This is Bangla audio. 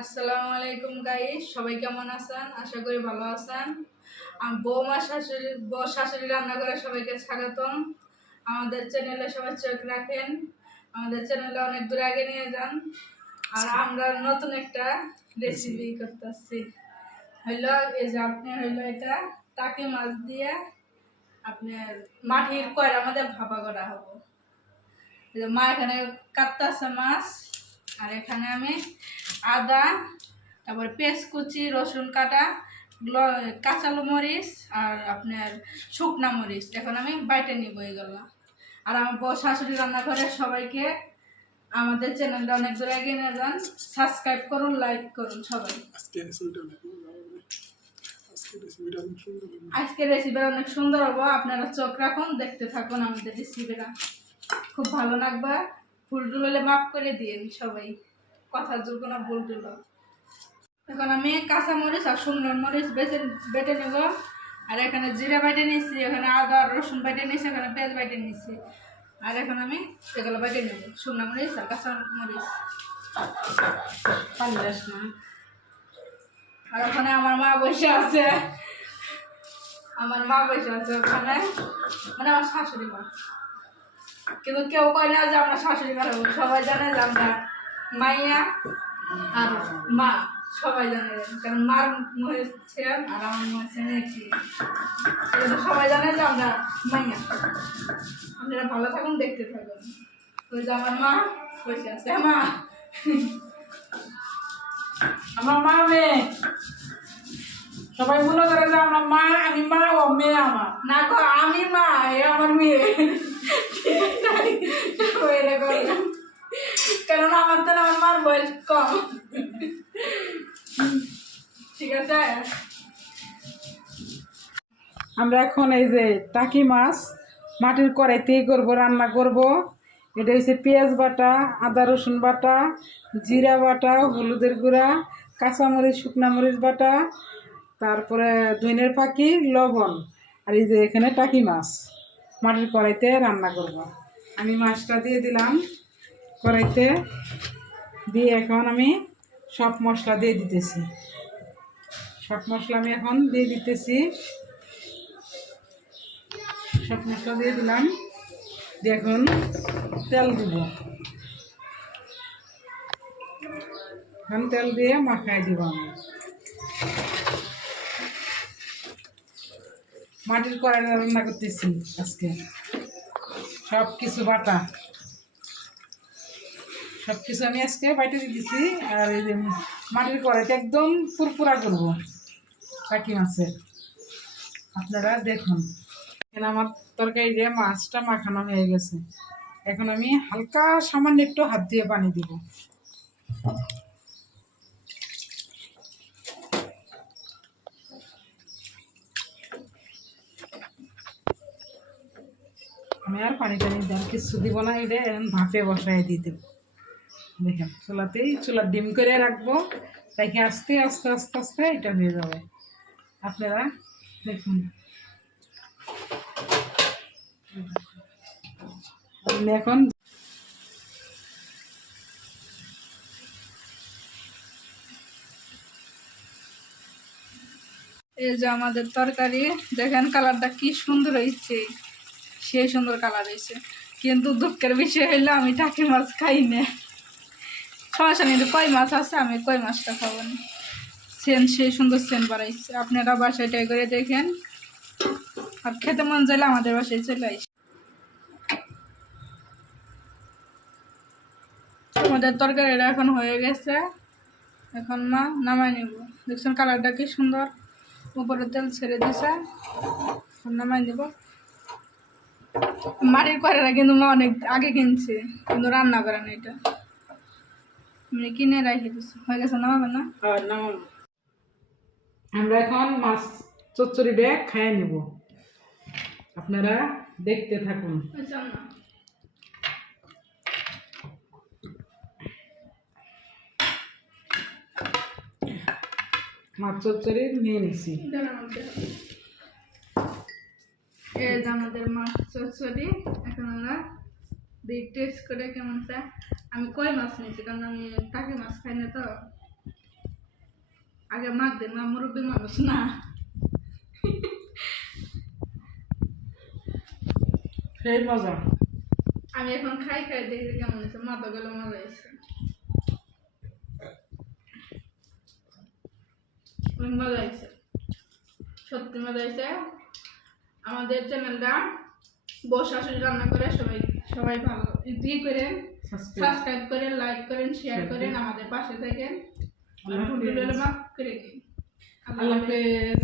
আসসালামু আলাইকুম গাইস, সবাই কেমন আছেন? আশা করি ভালো আছেন। বৌমা শাশুড়ি রান্না করে সবাইকে স্বাগতম। আমাদের চ্যানেলে সবাই চোখ রাখেন, আমাদের চ্যানেলে অনেক দূর আগে নিয়ে যান। আর আমরা নতুন একটা রেসিপি করতেছি। এই যে এটা টাকি মাছ দিয়ে আপনার মাটির কয়লার মধ্যে ভাপা করা হবে। মা এখানে কাটতেছে মাছ, আর এখানে আমি আদা, তারপরে পেঁয়াজ কুচি, রসুন কাটা, কাঁচা মরিচ আর আপনার শুকনা মরিচ এখন আমি বাইটে নিব এগুলো। আর আমার শাশুড়ি রান্না করে সবাইকে আমাদের চ্যানেলটা অনেক দূর এগিয়ে নিয়ে যান। সাবস্ক্রাইব করুন, লাইক করুন সবাই। আজকের রেসিপিটা অনেক সুন্দর হবে, আপনারা চোখ রাখুন, দেখতে থাকুন। আমাদের রেসিপিটা খুব ভালো লাগবে। ভুল টুল হলে মাফ করে দিন সবাই, কথার জন্য কোনো ভুল টুল। এখন আমি কাঁচা মরিচ আর শুকনো মরিচ বেটে নেব। আর এখানে জিরা বেটে নিচ্ছি, এখানে আদা রসুন বেটে নিচ্ছি, এখানে পেঁয়াজ বেটে নিচ্ছি। আর এখন আমি এগুলো বেটে নেব, শুকনো মরিচ আর কাঁচা মরিচ। আর ওখানে আমার মা বসে আছে, ওখানে মানে আমার শাশুড়ি মা। কিন্তু কেউ কয় না যে আমরা শাশুড়ি মা হবো, সবাই জানে যে আমরা মাইয়া আর মা, সবাই জানে। কারণ মার হয়েছে আর আমার হয়েছে একই, সবাই জানে যে আমরা মাইয়া। আপনারা ভালো থাকুন, দেখতে থাকুন। ওই যে আমার মা বসে আছে, মা আমার মা মেয়ে, সবাই মনে করে যে আমার মা, আমি মা, ও মেয়ে আমার। না গো, আমি মা, এ আমার মেয়ে। কারণ আমার তো আমার মার বয়স কম। ঠিক আছে। আমরা এখন এই যে টাকি মাছ মাটির কড়াইতেই করবো, রান্না করব। এটা হচ্ছে পেঁয়াজ বাটা, আদা রসুন বাটা, জিরা বাটা, হলুদের গুঁড়া, কাঁচামরিচ শুকনা মরিচ বাটা, তারপরে ধনের পাখি, লবণ। আর এই যে এখানে টাকি মাছ মাটির কড়াইতে রান্না করব। আমি মাছটা দিয়ে দিলাম কড়াইতে, দিয়ে এখন আমি সব মশলা দিয়ে দিতেছি। সব মশলা আমি এখন দিয়ে দিতেছি। সব মশলা দিয়ে দিলাম, দিয়ে এখন তেল দিব। এখন তেল দিয়ে মাখাই দিব। আমি মাটির কড়াই রান্না করতেছি আজকে। সব কিছু বাটা, সব কিছু আমি আজকে বাইটে দিতেছি। আর এই যে মাটির কড়াইতে একদম পুরপুরা করবো টাকি মাছের। আপনারা দেখুন, এখানে আমার তরকারি দিয়ে মাছটা মাখানো হয়ে গেছে। এখন আমি হালকা সামান্য একটু হাত দিয়ে পানি দিব। আমি আর পানি টানি দেন কিছু দিব না, এটা এখন ভাপে বসাই দিয়ে দেবো। দেখেন চুলার ডিম করে রাখবো, তাইকে আস্তে আস্তে আস্তে আস্তে এটা হয়ে যাবে। আপনারা দেখুন, এখন এই যে আমাদের তরকারি, দেখেন কালারটা কি সুন্দর হয়েছে, সেই সুন্দর কালার হয়েছে। কিন্তু দুঃখের বিষয় হইলো আমি টাকি মাছ খাই না। সমস্যা নেই, কই মাছ আছে, আমি কই মাছটা খাবো না। সেই সুন্দর সেন্ট বাড়াইছে। আপনারা বাসায় ট্রাই করে দেখেন, আর খেতে মন চাইলে আমাদের বাসায় চলে আসে। আমাদের তরকারিটা এখন হয়ে গেছে, এখন মা নামাই নেব। দেখছেন কালারটা কি সুন্দর, উপরে তেল ছেড়ে দিছে। নামাই নেব। মাটির কড়াইটা কিন্তু মা অনেক আগে কিনছে, কিন্তু রান্না করে না। এটা আমি কিনে রাখি দিচ্ছি, হয়ে গেছে, নামাবে না? আমরা এখন মাছ চচ্চড়িটা খাইয়ে নেব। আপনারা দেখতে থাকুন। মাছ চচ্চড়ি নিয়ে নিচ্ছি। এই যে আমাদের মাছ চচ্চড়ি, এখন আমরা টেস্ট করে কেমন চাই। আমি কই মাছ নিয়েছি, কারণ আমি টাকি মাছ খাই না তো। আগে মাখ দেন না, মুরব্বী মানুষ না। সেই মজা। আমি এখন খাই দেখি কেমন হয়েছে, মাথা গেলে মজা হয়েছে, অনেক মজা হয়েছে, সত্যি মজা হয়েছে। আমাদের চ্যানেলটা বউ শাশুড়ি রান্না করে সবাই সবাই ভালো দিয়ে করেন, সাবস্ক্রাইব করেন, লাইক করেন, শেয়ার করেন, আমাদের পাশে থাকেন। আল্লাহ হাফেজ। মাফ করে দিন। আল্লাহ হাফেজ।